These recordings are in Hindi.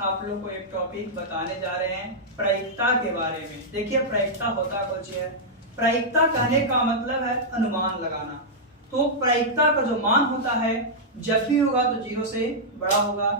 आप लोग को एक टॉपिक बताने जा रहे हैं प्रायिकता के बारे में। देखिए प्रायिकता होता कुछ है, प्रायिकता कहने का मतलब है अनुमान लगाना। तो प्रायिकता का जो मान होता है जब भी होगा तो 0 से बड़ा होगा,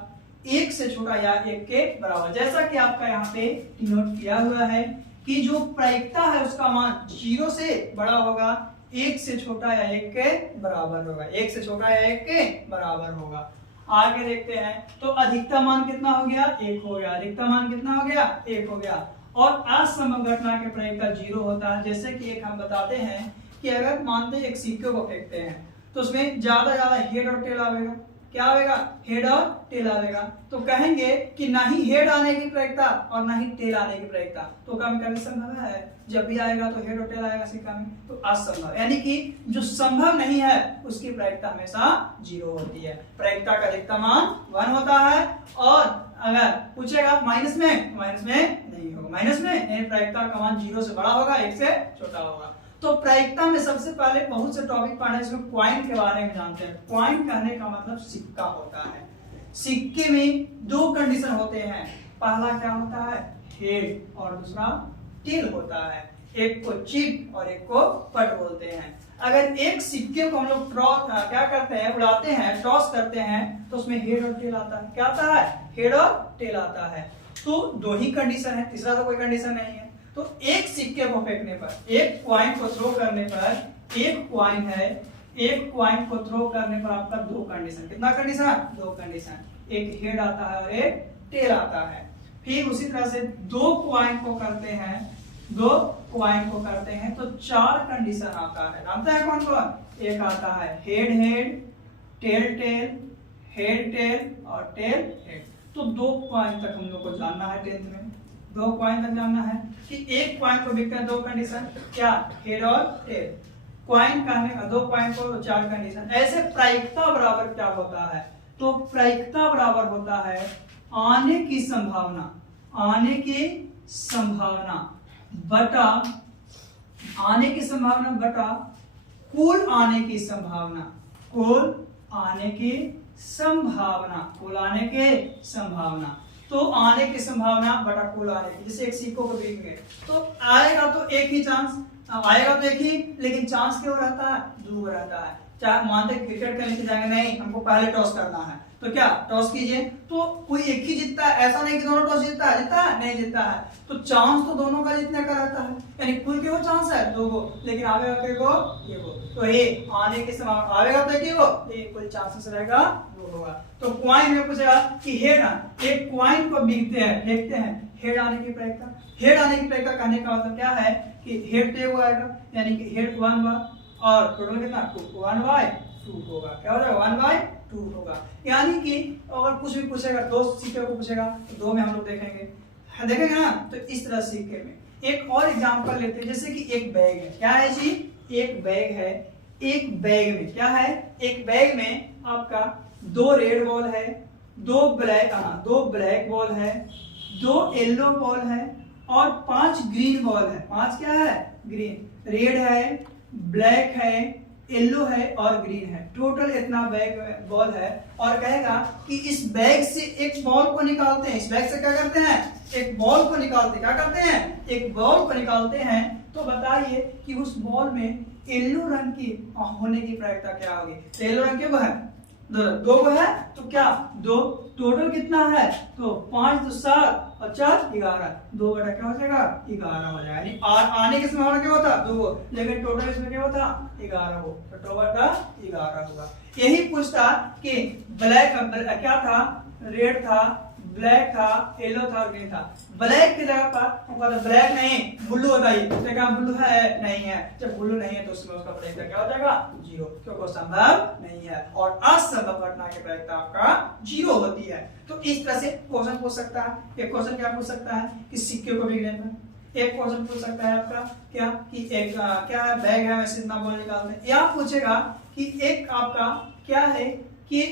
1 से छोटा या 1 के बराबर। जैसा कि आपका यहाँ पे नोट किया हुआ है कि जो प्रायिकता है उसका मान 0 से बड़ा होगा, 1 से छोटा या 1 के बराबर होगा, 1 से छोटा या 1 के बराबर होगा। आगे देखते हैं तो अधिकतम मान कितना हो गया, 1 हो गया। अधिकतम मान कितना हो गया, 1 हो गया। और असंभव घटना के प्रायिकता 0 होता है। जैसे कि एक हम बताते हैं कि अगर मानते हैं एक सिक्के को फेंकते हैं तो उसमें ज्यादा हेड और टेल आवेगा। क्या आवेगा, हेड और टेल आवेगा। तो कहेंगे कि ना ही हेड आने की प्रायिकता और ना ही टेल आने की प्रायिकता, तो कभी संभव है। जब भी आएगा तो हेड और टेल आएगा सिक्का में, तो असंभव, यानी कि जो संभव नहीं है उसकी प्रायिकता हमेशा 0 होती है। प्रायिकता का अधिकतम मान 1 होता है। और अगर पूछेगा माइनस में नहीं होगा, माइनस में प्रायिकता का मान 0 से बड़ा होगा, 1 से छोटा होगा। तो प्रायिकता में सबसे पहले बहुत से टॉपिक पढ़े, इसमें क्वाइन के बारे में जानते हैं। क्वाइन कहने का मतलब सिक्का होता है। सिक्के में 2 कंडीशन होते हैं, पहला क्या होता है, हेड, और दूसरा टेल होता है। एक को चिप और एक को पट बोलते हैं। अगर एक सिक्के को हम लोग क्या करते हैं, उड़ाते हैं, टॉस करते हैं, तो उसमें हेड और टेल आता है। क्या आता है, हेड और टेल आता है। तो 2 ही कंडीशन है, तीसरा तो कोई कंडीशन नहीं है। तो एक सिक्के को फेंकने पर, एक क्वाइन को थ्रो करने पर, एक क्वाइन है, एक क्वाइन को थ्रो करने पर आपका 2 कंडीशन, कितना कंडीशन, 2 कंडीशन, एक हेड आता है और एक टेल आता है। फिर उसी तरह से 2 क्वाइन को करते हैं, 2 क्वाइन को करते हैं तो 4 कंडीशन आता है। जानते हैं कौन कौन, एक आता है head head, tail tail, head tail और टेल हेड। तो 2 क्वाइन तक हम लोग को जानना है, 10th में 2 क्वाइन तक जानना है कि एक क्वाइन को बिकते हैं 2 कंडीशन, क्या, हेड और टेल। क्वाइन कहने का 2 क्वाइन को 4 कंडीशन। ऐसे प्रायिकता बराबर क्या होता है, तो प्रायिकता बराबर होता है आने की संभावना, आने की संभावना बटा, आने की संभावना बटा कुल आने की संभावना, कुल आने की संभावना, कुल आने की संभावना। तो आने की संभावना बटा कुल आने की। जैसे एक सिक्कों को देखेंगे तो आएगा तो एक ही चांस आएगा, तो एक ही, लेकिन चांस क्यों रहता है, 2 रहता है। चाहे मानते क्रिकेट खेलने से जाएंगे, नहीं हमको पहले टॉस करना है, तो क्या टॉस कीजिए, तो कोई एक ही जीतता है, ऐसा नहीं कि दोनों टॉस जीतता है, नहीं जीतता है। तो चांस तो दोनों का जीतने का रहता है, यानी कुल के वो चांस है 2 लेकिन आवेगा के को ये वो। तो ये आने की संभावना आवेगा तो एक वो, लेकिन कुल चांसेस रहेगा 2 होगा। तो क्वाइन में पूछेगा कि हेड, एक क्वाइन को बीकते हैं, देखते हैं, हेड आने की प्रायिकता, हेड आने की प्रायिकता कहने का मतलब क्या है कि हेड टेल आएगा, यानी कि हेड 1 और टोटल कितना 1/2 होगा। क्या हो जाएगा, 1/2 होगा। यानी कि अगर कुछ भी पूछेगा, 2 सिक्के को पूछेगा तो 2 में हम लोग देखेंगे ना। तो इस तरह सिक्के में एक और एग्जांपल लेते हैं, जैसे कि एक बैग है। क्या है जी, एक बैग है। एक बैग में क्या है, एक बैग में आपका 2 रेड बॉल है, 2 ब्लैक बॉल है, 2 येलो बॉल है और 5 ग्रीन बॉल है। 5 क्या है, ग्रीन, रेड है, ब्लैक है, येलो है और ग्रीन है। टोटल इतना बैग बॉल है। और कहेगा कि इस बैग से एक बॉल को निकालते हैं, इस बैग से क्या करते हैं, एक बॉल को निकालते हैं, क्या करते हैं, एक बॉल को निकालते हैं। तो बताइए कि उस बॉल में येलो रंग की होने की प्रायिकता क्या होगी। तो येलो रंग क्यों है, 2 है, तो क्या 2, टोटल कितना है, तो 5 2 7 और 4 11, 2 बटा क्या हो जाएगा, 11 हो जाएगा। यानी आने की संभावना क्या होता, 2, लेकिन टोटल इसमें क्या होता, 11 हो, तो 2 बटा 11 होगा। यही पूछता कि ब्लैक क्या था, रेड था, ब्लैक था, येलो था, ग्रीन था। ब्लैक की जगह पर ब्लैक नहीं ब्लू होता है, तो क्या ब्लू है, नहीं है। जब ब्लू नहीं है तो उसमें उसका प्रायिकता क्या हो जाएगा, 0, क्योंकि संभव नहीं है। और असंभव घटना की प्रायिकता आपका 0 होती है। तो इस तरह से क्वेश्चन पूछ सकता है। एक क्वेश्चन क्या पूछ सकता है कि सिक्के को बिकने पर, एक क्वेश्चन पूछ सकता है आपका क्या कि एक क्या है, बैग है, वैसे इतना बॉल निकालते हैं। या पूछेगा कि एक आपका क्या है कि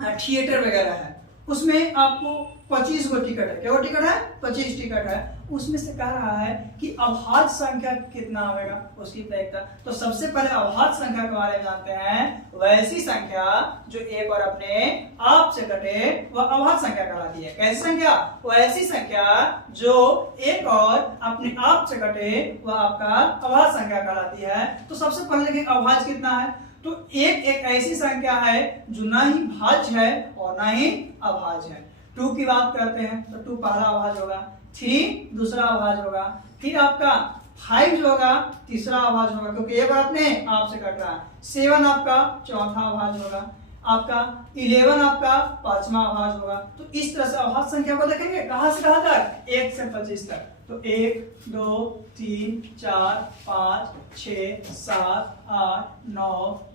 थिएटर वगैरह है, उसमें आपको 25 गो टिकट है। क्या वो टिकट है? 25 टिकट है। उसमें से कह रहा है कि अभाज्य संख्या कितना आएगा उसकी प्रायिकता। तो सबसे पहले अभाज्य संख्या के बारे में जानते हैं। वैसी संख्या जो एक और अपने आप से कटे वह अभाज्य संख्या कहलाती है। कैसी संख्या? वैसी संख्या जो एक और अपने आप से कटे वह आपका अभाज्य संख्या कहलाती है। तो सबसे पहले देखिए अभाज्य कितना है। तो एक ऐसी संख्या है जो ना ही भाज्य है और ना ही अभाज्य है। 2 की बात करते हैं तो 2 पहला अभाज्य होगा, 3 दूसरा अभाज्य होगा, फिर आपका 5 जो होगा तीसरा अभाज्य होगा क्योंकि एक बार अपने आप से कट रहा है, 7 आपका चौथा अभाज्य होगा, आपका 11 आपका पांचवा अभाज्य होगा। तो इस तरह से अभाज्य संख्या को देखेंगे कहां से कहां तक? 1 से 25 तक। तो 1 2 3 4 5 6 7 8 9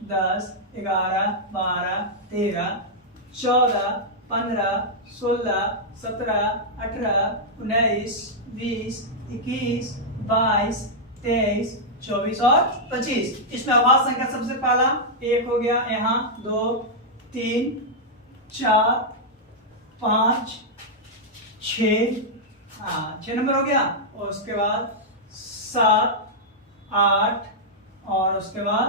10 11 12 13 14 15 16 17 18 19 20 21 22 23 24 और 25। इसमें अभाज्य संख्या सबसे पहला 1 हो गया, यहाँ 2 3 4 5 6 6 नंबर हो गया, और उसके बाद 7 8 और उसके बाद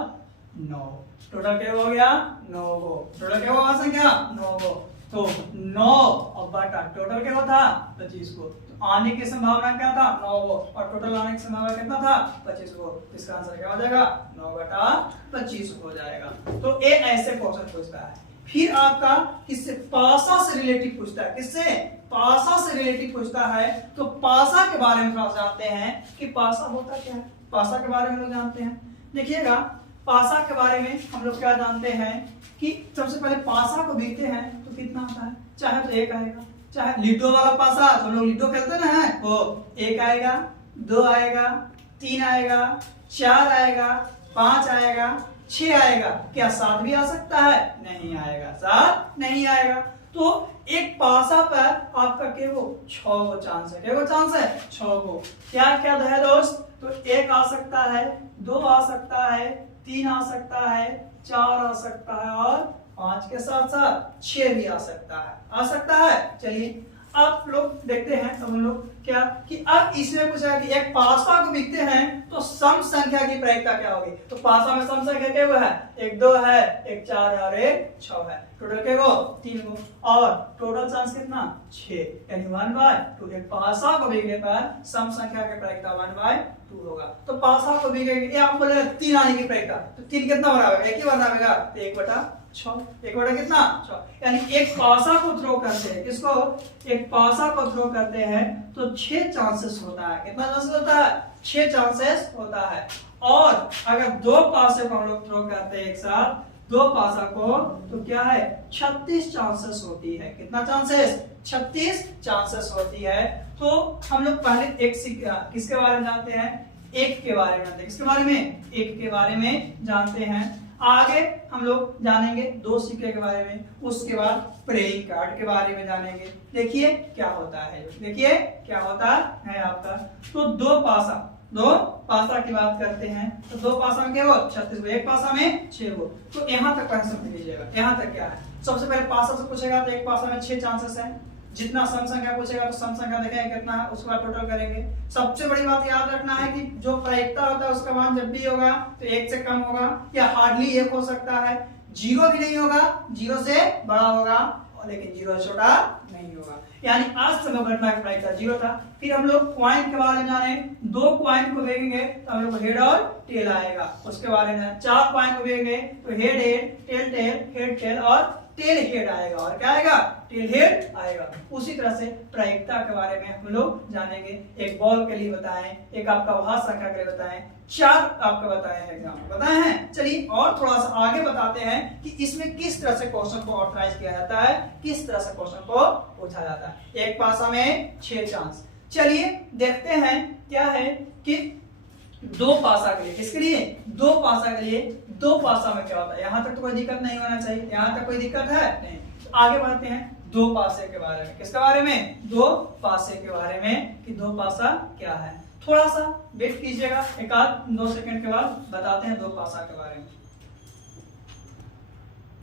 9। टोटल क्या हो गया? 9 गो। टोटल क्या होगा संख्या? 9 गो। तो 9 और बटा टोटल क्या होता? 25 को। तो आने की संभावना क्या था? 9 गो, और टोटल आने की संभावना कितना था? 25 गो। इसका आंसर क्या हो जाएगा? 9 बटा 25 हो जाएगा। तो ये ऐसे क्वेश्चन पूछता है। फिर आपका किससे? पासा से रिलेटिव पूछता है। किससे? पासा से रिलेटिव पूछता है। तो पासा के बारे में थोड़ा जानते हैं कि पासा होता क्या है। पासा के बारे में लोग जानते हैं। देखिएगा पासा के बारे में हम लोग क्या जानते हैं कि सबसे पहले पासा को देखते हैं तो कितना आता है। चाहे तो 1 आएगा, चाहे लिडो वाला पासा, तो लोग लिडो खेलते ना है, वो 1 आएगा, 2 आएगा, 3 आएगा, 4 आएगा, 5 आएगा, 6 आएगा। क्या 7 भी आ सकता है? नहीं आएगा, 7 नहीं आएगा। तो एक पासा पर आपका केवल 6 गो चांस है। केवल चांस है 6 गो। क्या क्या है दोस्त? तो 1 आ सकता है, 2 आ सकता है, 3 आ सकता है, 4 आ सकता है, और 5 के साथ साथ 6 भी आ सकता है। आ सकता है। चलिए आप लोग देखते हैं तो हम लोग क्या कि अब इसमें पूछा कि एक पासा को लिखते हैं तो सम संख्या की प्रायिकता क्या होगी। तो पासा में सम संख्या क्या है? 1 2 है, 1 4 है और 1 6 है। टोटल क्या गो? 3 गो, और टोटल चांस कितना? 6, यानी 1/2। एक पासा को बिगड़ने पर सम संख्या की प्रायिकता 1/2 होगा। तो पासा को बिगड़े आप बोले 3 आने की प्रायिकता, तो 3 कितना बराबर? 1 ही बराबर, तो 1/6। 1 कितना? 6। यानी एक पासा को थ्रो करते हैं। किसको? एक पासा को थ्रो करते हैं तो 6 चांसेस होता है। कितना चांसेस होता है? 6 चांसेस होता है। और अगर 2 पासे को हम लोग थ्रो करते हैं एक साथ, 2 पासा को, तो क्या है? 36 चांसेस होती है। कितना चांसेस? 36 चांसेस होती है। तो हम लोग पहले किसके बारे में जानते हैं? 1 के बारे में जानते हैं। किसके बारे में? 1 के बारे में जानते हैं। आगे हम लोग जानेंगे 2 सिक्के के बारे में, उसके बाद प्लेइंग कार्ड के बारे में जानेंगे। देखिए क्या होता है, देखिए क्या होता है आपका। तो 2 पासा की बात करते हैं तो 2 पासा में क्या हो? 36 गो। एक पासा में 6 गो। तो यहाँ तक पहले समझ लीजिएगा। यहाँ तक क्या है? सबसे पहले पासा से पूछेगा तो एक पासा में 6 चांसेस है। जितना सम संख्या पूछेगा तो सम संख्या देखेंगे कितना है, उसके बाद टोटल करेंगे। सबसे बड़ी बात याद रखना है कि जो प्रायिकता होता है उसका मान जब भी होगा तो 1 से कम होगा या हार्डली 1 हो सकता है। 0 भी नहीं होगा, 0 से बड़ा होगा, लेकिन 0 से छोटा नहीं होगा। यानी आज संभव घटना की प्रायिकता 0 था। फिर हम लोग क्वाइन के बारे में जाने। 2 क्वाइन को देखेंगे तो हम लोग हेड और टेल आएगा, उसके बारे में। 4 क्वाइन को देखेंगे तो head head, tail tail, head tail और टेल हेड आएगा। और क्या आएगा? टेल हेड आएगा। उसी तरह से प्रायिकता के बारे में हम लोग जानेंगे। एक बॉल के लिए बताएं, एक आपका अभाज्य संख्या के लिए बताएं, 4 आपको बताए हैं एग्जाम्पल बताए हैं। चलिए और थोड़ा सा आगे बताते हैं कि इसमें किस तरह से क्वेश्चन को ऑर्गेनाइज किया जाता है, किस तरह से क्वेश्चन को पूछा जाता है। एक पासा में 6 चांस। चलिए देखते हैं क्या है कि 2 पासा के लिए, किसके लिए? 2 पासा के लिए 2 पासा में क्या होता है। यहां तक तो कोई दिक्कत नहीं होना चाहिए। यहां तक कोई दिक्कत है नहीं। तो आगे बढ़ते हैं 2 पासे के बारे में। किसके बारे में? 2 पासे के बारे में कि 2 पासा क्या है। थोड़ा सा वेट कीजिएगा, 1 आध 2 सेकंड के बाद बताते हैं 2 पासा के बारे में।